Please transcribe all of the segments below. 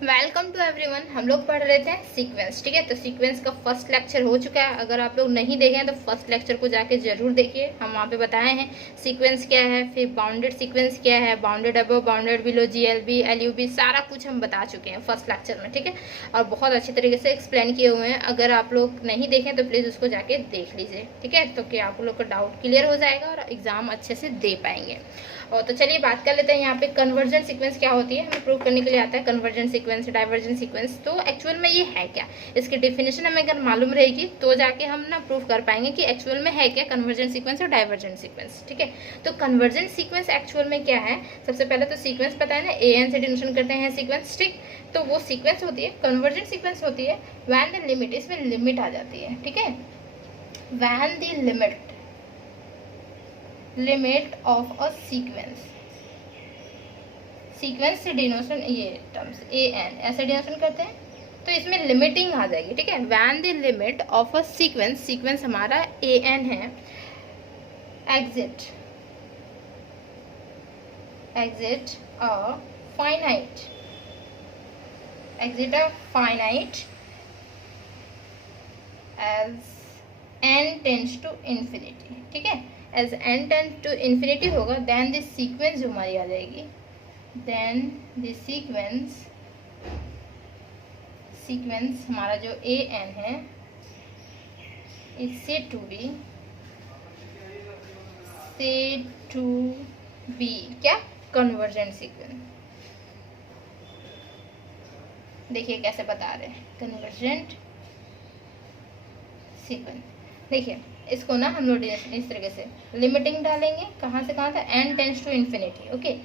Welcome to everyone. हम लोग पढ़ रहे थे सीक्वेंस, ठीक है। तो सीक्वेंस का फर्स्ट लेक्चर हो चुका है। अगर आप लोग नहीं देखे हैं तो फर्स्ट लेक्चर को जाके जरूर देखिए। हम वहाँ पे बताए हैं सीक्वेंस क्या है, फिर बाउंडेड सीक्वेंस क्या है, bounded above, bounded below, GLB, LUB, सारा कुछ हम बता चुके हैं फर्स्ट लेक्चर में, ठीक है। और बहुत अच्छे तरीके से एक्सप्लेन किए हुए हैं। अगर आप लोग नहीं देखें तो प्लीज़ उसको जाके देख लीजिए, ठीक है। तो कि आप लोग का डाउट क्लियर हो जाएगा और एग्जाम अच्छे से दे पाएंगे। और तो चलिए बात कर लेते हैं यहाँ पे कन्वर्जेंट सीक्वेंस क्या होती है। हमें प्रूव करने के लिए आता है कन्वर्जेंट सीक्वेंस, डाइवर्जेंट सीक्वेंस। तो एक्चुअल में ये है क्या, इसकी डेफिनेशन हमें अगर मालूम रहेगी तो जाके हम ना प्रूव कर पाएंगे कि एक्चुअल में है क्या कन्वर्जेंट सीक्वेंस और डाइवर्जेंट सीक्वेंस, ठीक है। तो कन्वर्जेंट सीक्वेंस एक्चुअल में क्या है, सबसे पहले तो सीक्वेंस पता है ना, एन से डिनोशन करते हैं सीक्वेंस, ठीक। तो वो सीक्वेंस होती है, कन्वर्जेंट सीक्वेंस होती है व्हेन द लिमिट, इसमें लिमिट आ जाती है, ठीक है। When the limit of a sequence, sequence से डिनोशन, ये टर्म्स ए एन ऐसे डिनोशन करते हैं, तो इसमें लिमिटिंग आ जाएगी, ठीक है। When the limit of a sequence, sequence हमारा ए एन है, exist a finite, exist a finite as n tends to infinity, ठीक है। As n tends to infinity होगा, देन दिस सीक्वेंस जो हमारी आ जाएगी, then the sequence हमारा जो ए एन है is said to be क्या, कन्वर्जेंट सीक्वेंस। देखिए कैसे बता रहे हैं कन्वर्जेंट सीक्वेंस। देखिए इसको ना हम लोग इस तरीके से लिमिटिंग डालेंगे, कहाँ से कहाँ था, n tends to infinity, okay.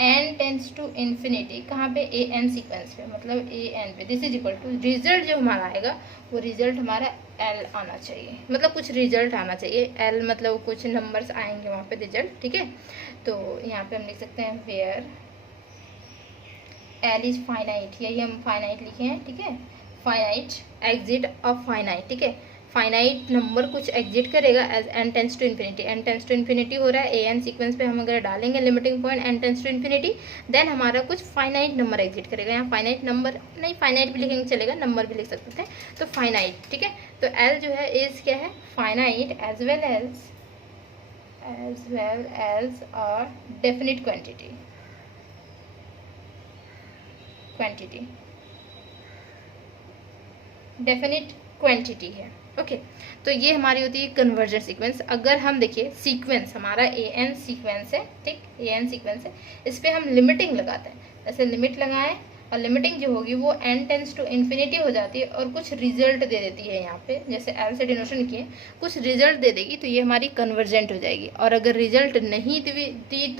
N tends to infinity कहाँ पे, ए एन सीक्वेंस पे, मतलब ए एन पे। This is equal to result जो हमारा आएगा वो रिजल्ट हमारा एल आना चाहिए, मतलब कुछ रिजल्ट आना चाहिए। एल मतलब कुछ नंबर्स आएंगे वहाँ पे रिजल्ट, ठीक है। तो यहाँ पे हम लिख सकते हैं वेयर एल इज फाइनाइट, यही हम फाइनाइट लिखे हैं, ठीक है। फाइनाइट एग्जिट ऑफ फाइनाइट, ठीक है। फाइनाइट नंबर कुछ एग्जिट करेगा as n tends to infinity, n tends to infinity हो रहा है, ए एन सीक्वेंस पे हम अगर डालेंगे limiting point n tends to infinity, then हमारा कुछ फाइनाइट नंबर एग्जिट करेगा। यहाँ फाइनाइट नंबर नहीं, फाइनाइट भी लिखेंगे चलेगा, नंबर भी लिख सकते थे। तो फाइनाइट, ठीक है। तो एल जो है एज क्या है, फाइनाइट एज वेल एज और डेफिनिट क्वांटिटी डेफिनिट क्वांटिटी है, ओके। तो ये हमारी होती है कन्वर्जेंट सीक्वेंस। अगर हम देखिए सीक्वेंस हमारा ए एन सीक्वेंस है, ठीक, ए एन सीक्वेंस है, इस पर हम लिमिटिंग लगाते हैं, जैसे लिमिट लगाएं और लिमिटिंग जो होगी वो एन टेंस टू इन्फिनिटी हो जाती है और कुछ रिजल्ट दे देती है। यहाँ पे जैसे एल से डिनोशन किए, कुछ रिजल्ट दे देगी तो ये हमारी कन्वर्जेंट हो जाएगी। और अगर रिजल्ट नहीं दी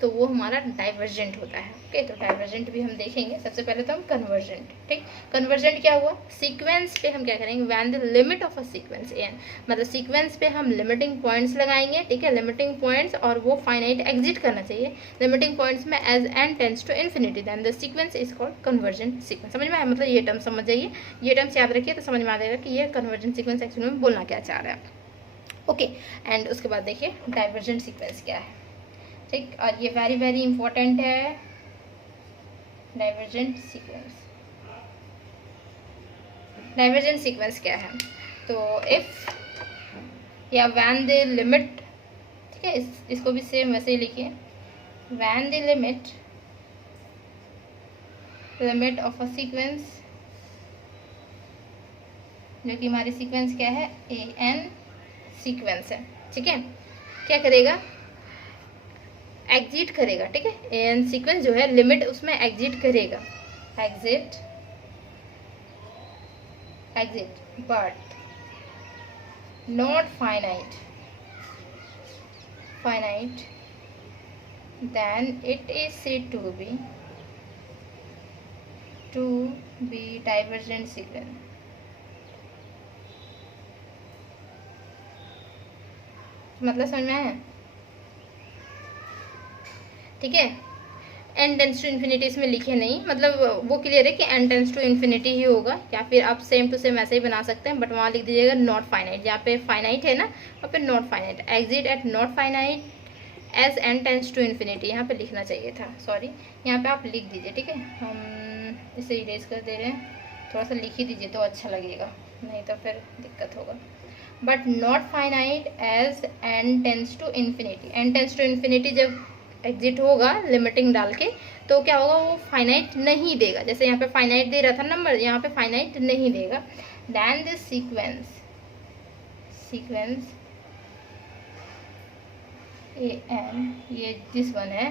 तो वो हमारा डाइवर्जेंट होता है, ओके। तो डाइवर्जेंट भी हम देखेंगे। सबसे पहले तो हम कन्वर्जेंट, ठीक। कन्वर्जेंट क्या हुआ, सीक्वेंस पे हम क्या करेंगे, when the limit of a sequence n, मतलब सीक्वेंस पे हम लिमिटिंग पॉइंट्स लगाएंगे, ठीक है, लिमिटिंग पॉइंट्स, और वो फाइनाइट एग्जिट करना चाहिए लिमिटिंग पॉइंट्स में as n tends to infinity, then the sequence is called convergent sequence. समझ में आया, मतलब ये टर्म समझ जाइए, ये टर्म्स याद रखिए तो समझ में आ जाएगा कि ये कन्वर्जेंट सीक्वेंस एक्चुअली में बोलना क्या चाह रहा है, ओके। एंड उसके बाद देखिए डाइवर्जेंट सीक्वेंस क्या है, ठीक। और ये वेरी वेरी इंपॉर्टेंट है डाइवर्जेंट सीक्वेंस। डाइवर्जेंट सीक्वेंस क्या है, तो इफ या व्हेन द लिमिट, ठीक है, इसको भी सेम वैसे ही लिखिए, when the limit of a sequence, जो कि हमारी सीक्वेंस क्या है, ए एन सीक्वेंस है, ठीक है, क्या करेगा, एग्जिट करेगा, ठीक है। ए एन सीक्वेंस जो है लिमिट उसमें एग्जिट करेगा, exist but not finite then it is said to be divergent sequence. मतलब समझ में आया, ठीक है। एन टेंस टू इन्फिनिटी इसमें लिखे नहीं, मतलब वो क्लियर है कि एन टेंस टू इन्फिनिटी ही होगा, या फिर आप सेम टू सेम ऐसे ही बना सकते हैं, बट वहाँ लिख दीजिएगा नॉट फाइनाइट, जहाँ पे फाइनाइट है ना वहाँ पे not finite, exist at not finite as n tends to infinity, यहाँ पे लिखना चाहिए था, सॉरी, यहाँ पे आप लिख दीजिए, ठीक है। इसे इरेज कर दे रहे हैं, थोड़ा सा लिख ही दीजिए तो अच्छा लगेगा, नहीं तो फिर दिक्कत होगा। But not finite as n tends to infinity. n tends to infinity जब एग्जिट होगा लिमिटिंग डाल के तो क्या होगा, वो फाइनाइट नहीं देगा। जैसे यहाँ पे फाइनाइट दे रहा था नंबर, यहाँ पे फाइनाइट नहीं देगा। देन दिस सीक्वेंस an, ये दिस वन है,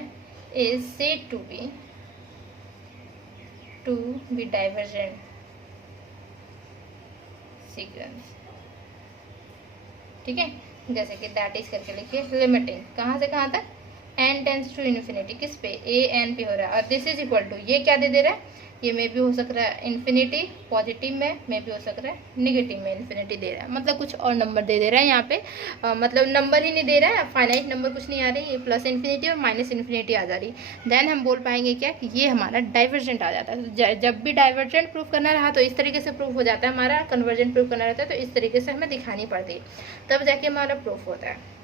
is said to be divergent sequence. ठीक है, जैसे कि दैट इज करके लिखिए, लिमिटिंग कहाँ से कहाँ तक, n टेंस टू इन्फिनिटी, किस पे, an पे हो रहा है। और दिस इज इक्वल टू, ये क्या दे दे रहा है, ये में भी हो सक रहा है इन्फिनिटी पॉजिटिव में भी हो सक रहा है नेगेटिव में इन्फिनिटी दे रहा है, मतलब कुछ और नंबर दे रहा है यहाँ पे। मतलब नंबर ही नहीं दे रहा है, फाइनाइट नंबर कुछ नहीं आ रही, ये प्लस इन्फिनिटी और माइनस इन्फिनिटी आ जा रही। देन हम बोल पाएंगे क्या कि ये हमारा डाइवर्जेंट आ जाता है। जब भी डाइवर्जेंट प्रूफ करना रहा तो इस तरीके से प्रूफ हो जाता है हमारा, कन्वर्जेंट प्रूफ करना रहता है तो इस तरीके से हमें दिखानी पड़ती है, तब जाके हमारा प्रूफ होता है।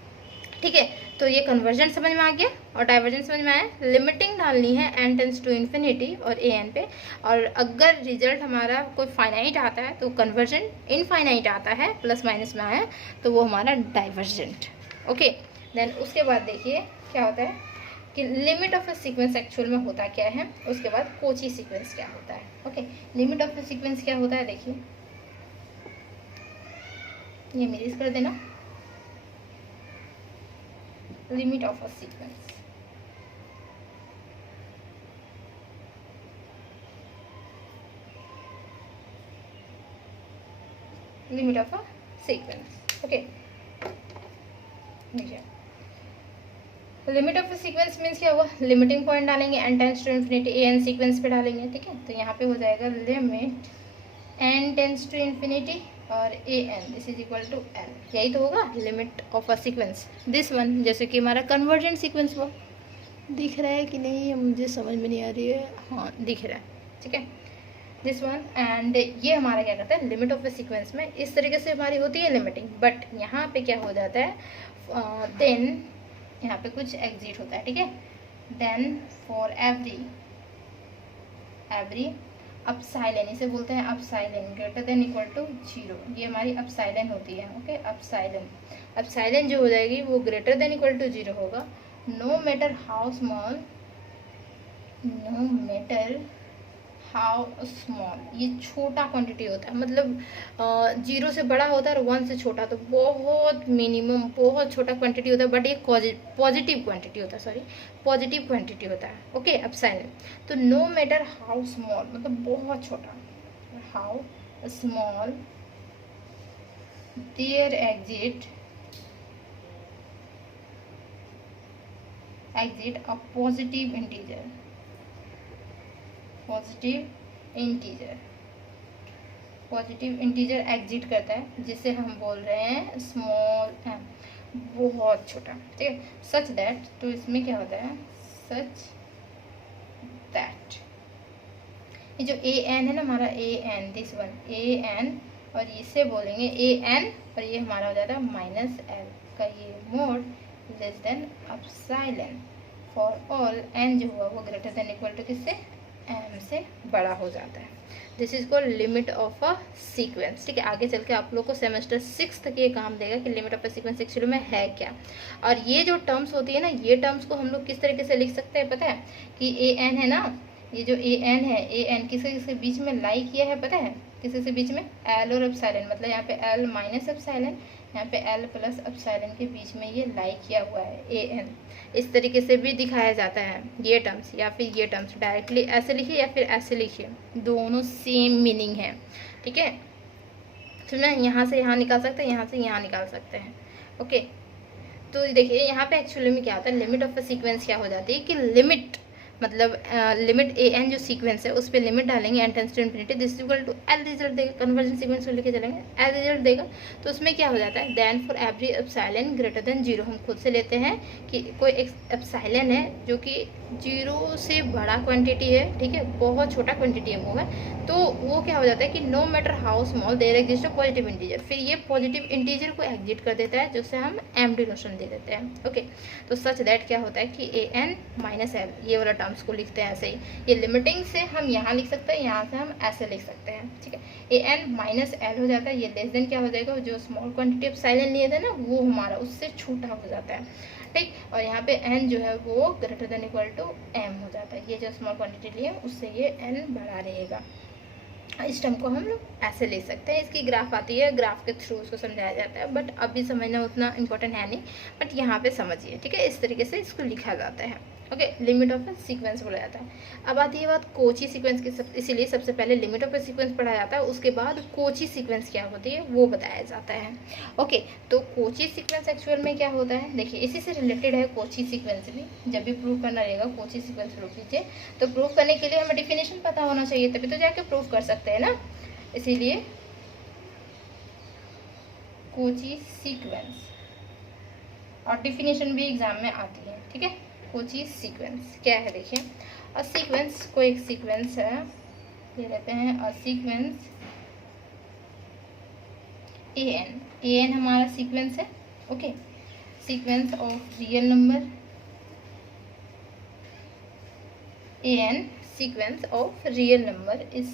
ठीक है, तो ये कन्वर्जन समझ में आ गया और डाइवर्जन समझ में आया। लिमिटिंग डालनी है n टेंस टू इन्फिनिटी और an पे, और अगर रिजल्ट हमारा कोई फाइनाइट आता है तो कन्वर्जन इनफाइनाइट आता है, प्लस माइनस में आया तो वो हमारा डाइवर्जेंट। ओके, देन उसके बाद देखिए क्या होता है कि limit of a sequence actual में होता क्या है, उसके बाद कोची सीक्वेंस क्या होता है। Okay, limit of a sequence क्या होता है, देखिए ये मेरीज कर देना, limit of a sequence, limit of a sequence। okay, देखिए लिमिट ऑफ सीक्वेंस मीन्स क्या हुआ, लिमिटिंग पॉइंट डालेंगे n tends to infinity an sequence पे डालेंगे। ठीक है, तो यहाँ पे हो जाएगा limit n tends to infinity और an this is equal to l, यही तो होगा limit of a sequence. This one जैसे कि हमारा कन्वर्जेंट सीक्वेंस हुआ, दिख रहा है कि नहीं मुझे समझ में नहीं आ रही है, हाँ दिख रहा है। ठीक है, दिस वन, एंड ये हमारा क्या करता है लिमिट ऑफ अ सीक्वेंस में इस तरीके से हमारी होती है लिमिटिंग। बट यहाँ पे क्या हो जाता है, देन यहाँ पे कुछ एग्जिट होता है। ठीक है, देन फॉर एवरी अपसाइलेन, इसे बोलते हैं अपसाइलेन ग्रेटर देन इक्वल टू 0, ये हमारी अपसाइलेन होती है। ओके, अपसाइलेन जो हो जाएगी वो ग्रेटर देन इक्वल टू 0 होगा, नो मैटर हाउ स्मॉल, ये छोटा क्वांटिटी होता है, मतलब 0 से बड़ा होता है और 1 से छोटा तो बहुत मिनिमम बहुत छोटा क्वांटिटी होता है, बट ये पॉजिटिव क्वांटिटी होता है, पॉजिटिव क्वांटिटी होता है। ओके, अपसाइलेन, तो नो मैटर हाउ स्मॉल मतलब बहुत छोटा, how small there exist a positive integer exist करता है, जिसे हम बोल रहे हैं स्मॉल m, बहुत छोटा। ठीक है, सच दैट, तो इसमें क्या होता है सच दैट, ये जो an है ना हमारा an, दिस वन an, और इसे बोलेंगे an, और ये हमारा हो जाता है माइनस l का ये mod less than epsilon for all n जो हुआ वो ग्रेटर देन इक्वल टू किससे, m से बड़ा हो जाता है। This is called limit of a sequence. ठीक है, आगे चल के आप लोग को सेमेस्टर 6 तक ये काम देगा कि limit of a sequence actually में है क्या। और ये जो टर्म्स होती है ना, ये टर्म्स को हम लोग किस तरीके से लिख सकते हैं पता है कि an है ना, ये जो an है, an किसके बीच में लाई किया है पता है, किसके बीच में, l और एप्सिलॉन, मतलब यहाँ पे l माइनस एप्सिलॉन, यहाँ पे l प्लस एप्सिलॉन के बीच में ये लाई किया हुआ है an। इस तरीके से भी दिखाया जाता है ये टर्म्स, या फिर ये टर्म्स डायरेक्टली ऐसे लिखिए या फिर ऐसे लिखिए, दोनों सेम मीनिंग है। ठीक है, तो ना यहाँ से यहाँ निकाल सकते हैं, यहाँ से यहाँ निकाल सकते हैं। ओके, तो देखिए यहाँ पे एक्चुअली में क्या होता है, लिमिट ऑफ अ सीक्वेंस क्या हो जाती है कि लिमिट मतलब लिमिट an जो सीक्वेंस है उस पर लिमिट डालेंगे n tends to infinity, this is equal to l result देगा, कन्वर्जन सीक्वेंस को लेके चलेंगे l रिजल्ट देगा। तो उसमें क्या हो जाता है, then for every epsilon greater than 0, हम खुद से लेते हैं कि कोई एप्सिलॉन है जो कि जीरो से बड़ा क्वांटिटी है, ठीक है, बहुत छोटा क्वांटिटी है वो है, तो वो क्या हो जाता है कि no matter how small there exist a positive integer, फिर ये पॉजिटिव इंटीजर को एग्जिट कर देता है, जिससे हम एम डिनोशन दे देते हैं। ओके, तो सच दैट क्या होता है कि ए एन माइनस एल, ये वाला टर्म्स को लिखते हैं ऐसे ही। ये लिमिटिंग से हम यहाँ लिख सकते हैं, यहाँ से हम ऐसे लिख सकते हैं, ठीक है। ए एन माइनस एल हो जाता है, ये लेस देन क्या हो जाएगा, जो स्मॉल क्वान्टिटी ऑफ साइलेंट लिए थे ना वो हमारा उससे छोटा हो जाता है, ठीक। और यहाँ पे n जो है वो greater than equal to m हो जाता है, ये जो स्मॉल क्वांटिटी लिए उससे ये n बड़ा रहेगा। इस टर्म को हम लोग ऐसे ले सकते हैं, इसकी ग्राफ आती है, ग्राफ के थ्रू उसको समझाया जाता है, बट अभी समझना उतना इम्पोर्टेंट है नहीं, बट यहाँ पे समझिए, ठीक है। इस तरीके से इसको लिखा जाता है। Okay, limit of A sequence बोला जाता है। अब आती है बात कोची सीक्वेंस की, इसीलिए सबसे पहले लिमिट ऑफ ए सीक्वेंस पढ़ा जाता है, उसके बाद कोची सीक्वेंस क्या होती है वो बताया जाता है। ओके, तो कोची सीक्वेंस एक्चुअल में क्या होता है, देखिए इसी से रिलेटेड है कोची सीक्वेंस भी। जब भी प्रूव करना रहेगा कोची सीक्वेंस प्रूव कीजिए, तो प्रूव करने के लिए हमें डिफिनेशन पता होना चाहिए, तभी तो जाके प्रूव कर सकते हैं ना, इसीलिए कोची सीक्वेंस, और डिफिनेशन भी एग्जाम में आती है, ठीक है। कोची सीक्वेंस क्या है, देखिए अ सीक्वेंस, कोई एक सीक्वेंस है, ये लेते हैं अ सीक्वेंस ए एन हमारा सीक्वेंस है। Okay, sequence of real number a n, sequence of real number is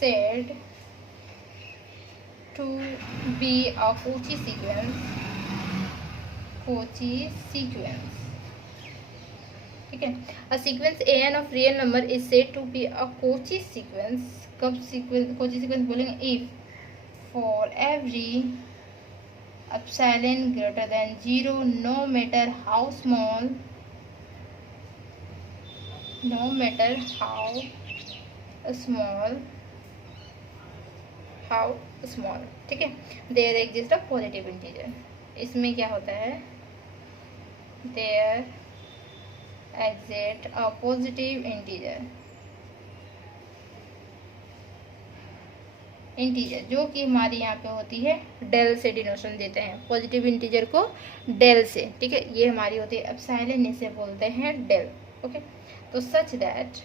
said to be a Cauchy sequence, ठीक है। A sequence a n of real number is said to be a Cauchy sequence, कब sequence Cauchy sequence बोलेंगे, if for every epsilon greater than 0 no matter how small, ठीक है, there exist a positive integer. इसमें क्या होता है, there exist a positive integer जो कि हमारी यहाँ पे होती है डेल से डिनोशन देते हैं, पॉजिटिव इंटीजर को डेल से, ठीक है। ये हमारी होती है एप्सिलॉन, इसे बोलते हैं डेल। ओके, तो सच दैट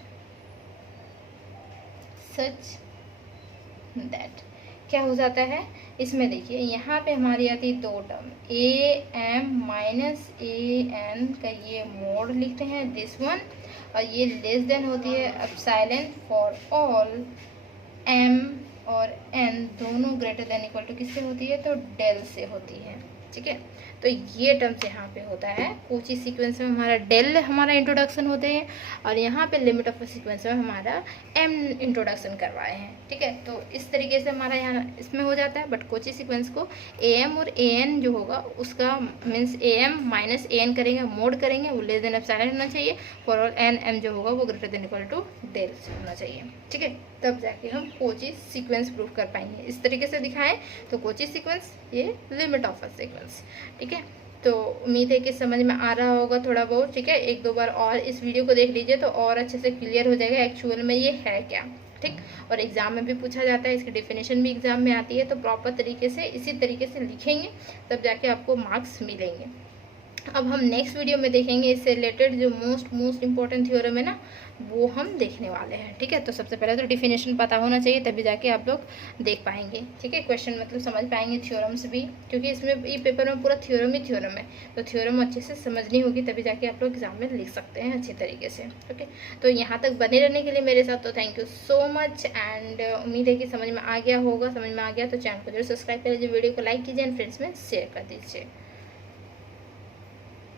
क्या हो जाता है, इसमें देखिए यहाँ पे हमारी आती है दो term, a m minus a n का ये मोड लिखते हैं दिस वन, और ये लेस देन होती है एप्सिलॉन फॉर ऑल एम और एन दोनों ग्रेटर देन इक्वल टू किससे होती है, तो डेल से होती है, ठीक है। तो ये टर्म्स यहाँ पे होता है कोची सीक्वेंस में हमारा डेल हमारा इंट्रोडक्शन होते हैं, और यहाँ पे लिमिट ऑफ सीक्वेंस में हमारा एम इंट्रोडक्शन करवाए हैं, ठीक है। तो इस तरीके से हमारा यहाँ इसमें हो जाता है, बट कोची सीक्वेंस को ए एम और ए एन जो होगा उसका means a m minus a n करेंगे, मोड करेंगे, वो लेस देन एप्सिलॉन होना चाहिए, फॉर ऑल एन एम जो होगा वो greater than equal to del से होना चाहिए, ठीक है। तब जाके हम कोची सीक्वेंस प्रूव कर पाएंगे। इस तरीके से दिखाएं तो कोची सीक्वेंस, ये लिमिट ऑफ अ सीक्वेंस, ठीक है। तो उम्मीद है कि समझ में आ रहा होगा थोड़ा बहुत, ठीक है। एक दो बार और इस वीडियो को देख लीजिए तो और अच्छे से क्लियर हो जाएगा एक्चुअल में ये है क्या, ठीक। और एग्जाम में भी पूछा जाता है, इसकी डेफिनेशन भी एग्जाम में आती है, तो प्रॉपर तरीके से इसी तरीके से लिखेंगे तब जाके आपको मार्क्स मिलेंगे। अब हम नेक्स्ट वीडियो में देखेंगे इससे रिलेटेड जो मोस्ट इम्पोर्टेंट थ्योरम है ना, वो हम देखने वाले हैं, ठीक है। तो सबसे पहले तो डिफिनेशन पता होना चाहिए, तभी जाके आप लोग देख पाएंगे, ठीक है। क्वेश्चन मतलब समझ पाएंगे, थ्योरम्स भी, क्योंकि इसमें ये पेपर में पूरा थ्योरम ही थ्योरम है, तो थ्योरम अच्छे से समझनी होगी, तभी जाके आप लोग एग्जाम में लिख सकते हैं अच्छे तरीके से, ओके। तो यहाँ तक बने रहने के लिए मेरे साथ तो thank you so much, and उम्मीद है कि समझ में आ गया होगा। समझ में आ गया तो चैनल को जरूर सब्सक्राइब कर लीजिए, वीडियो को लाइक कीजिए एंड फ्रेंड्स में शेयर कर दीजिए।